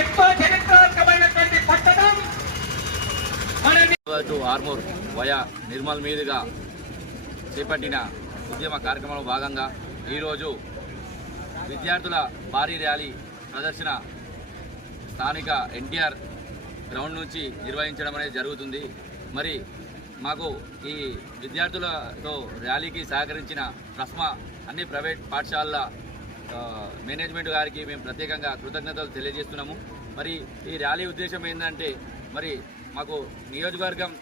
ఎంతో చరిత్రాత్మకమైనటువంటి పట్టణం to Armoor via Nirmal మీదుగా చేపట్టిన ఉద్యమ కార్యక్రమంలో భాగంగా ఈరోజు విద్యార్థుల భారీ ర్యాలీ ప్రదర్శన స్థానిక ఎన్టీఆర్ గ్రౌండ్ నుంచి నిర్వహించడం అనేది జరుగుతుంది. మరి మాకు ఈ విద్యార్థులతో ర్యాలీకి సహకరించిన ప్రస్మ అన్ని ప్రైవేట్ పాఠశాలల మేనేజ్మెంట్ గారికి మేము ప్రత్యేకంగా కృతజ్ఞతలు తెలియజేస్తున్నాము. మరి ఈ ర్యాలీ ఉద్దేశం ఏంటంటే మరి మాకు నియోజకవర్గం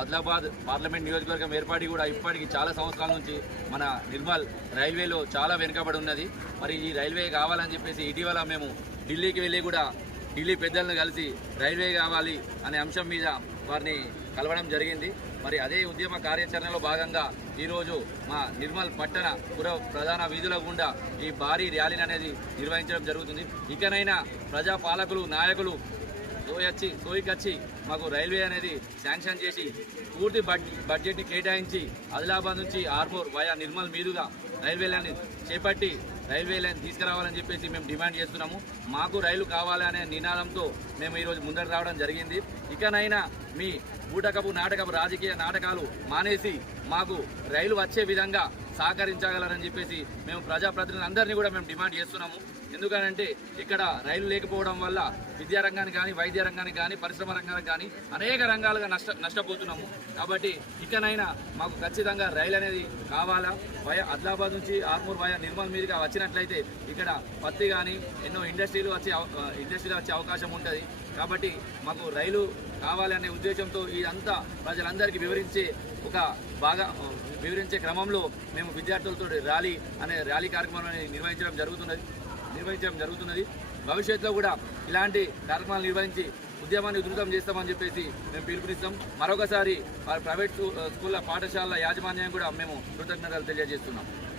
ఆదిలాబాద్ పార్లమెంట్ నియోజకవర్గం ఏర్పాటు కూడా ఇప్పటికి చాలా సంవత్సరాల నుంచి మన నిర్మల్ రైల్వేలో చాలా వెనుకబడి ఉన్నది. మరి ఈ రైల్వే కావాలని చెప్పేసి ఇటీవల మేము ఢిల్లీకి వెళ్ళి కూడా ఢిల్లీ పెద్దలను కలిసి రైల్వే కావాలి అనే అంశం మీద వారిని కలవడం జరిగింది. మరి అదే ఉద్యమ కార్యాచరణలో భాగంగా ఈరోజు మా నిర్మల్ పట్టణ పుర ప్రధాన వీధుల గుండా ఈ భారీ ర్యాలీని అనేది నిర్వహించడం జరుగుతుంది. ఇకనైనా ప్రజాపాలకులు నాయకులు సోయొచ్చి సోయికొచ్చి మాకు రైల్వే అనేది శాంక్షన్ చేసి పూర్తి బడ్ బడ్జెట్ని కేటాయించి ఆదిలాబాద్ నుంచి ఆర్మూర్ వయా నిర్మల్ మీదుగా రైల్వే లైన్ చేపట్టి రైల్వే లైన్ తీసుకురావాలని చెప్పేసి మేము డిమాండ్ చేస్తున్నాము. మాకు రైలు కావాలనే నినాదంతో మేము ఈరోజు ముందర రావడం జరిగింది. ఇకనైనా మీ బూటకపు నాటకపు రాజకీయ నాటకాలు మానేసి మాకు రైలు వచ్చే విధంగా సహకరించగలరని చెప్పేసి మేము ప్రజాప్రతినిధులందరినీ కూడా మేము డిమాండ్ చేస్తున్నాము. ఎందుకనంటే ఇక్కడ రైలు లేకపోవడం వల్ల విద్యారంగానికి కానీ వైద్య రంగానికి కానీ పరిశ్రమ రంగానికి కానీ అనేక రంగాలుగా నష్ట నష్టపోతున్నాము. కాబట్టి ఇకనైనా మాకు ఖచ్చితంగా రైలు అనేది కావాలా? వయ ఆదిలాబాద్ నుంచి ఆర్మూర్ వయ నిర్మల్ మీదుగా వచ్చినట్లయితే ఇక్కడ పత్తి కానీ ఎన్నో ఇండస్ట్రీలు వచ్చే ఇండస్ట్రీలు వచ్చే అవకాశం ఉంటుంది. కాబట్టి మాకు రైలు కావాలనే ఉద్దేశంతో ఇదంతా ప్రజలందరికీ వివరించే ఒక బాగా వివరించే క్రమంలో మేము విద్యార్థులతో ర్యాలీ అనే ర్యాలీ కార్యక్రమాన్ని నిర్వహించడం జరుగుతున్నది నిర్వహించడం జరుగుతున్నది. భవిష్యత్తులో కూడా ఇలాంటి కార్యక్రమాలు నిర్వహించి ఉద్యమాన్ని ఉధృతం చేస్తామని చెప్పేసి మేము పిలుపునిస్తాం. మరొకసారి ప్రైవేట్ స్కూ- స్కూళ్ళ పాఠశాలల యాజమాన్యం కూడా మేము కృతజ్ఞతలు తెలియజేస్తున్నాం.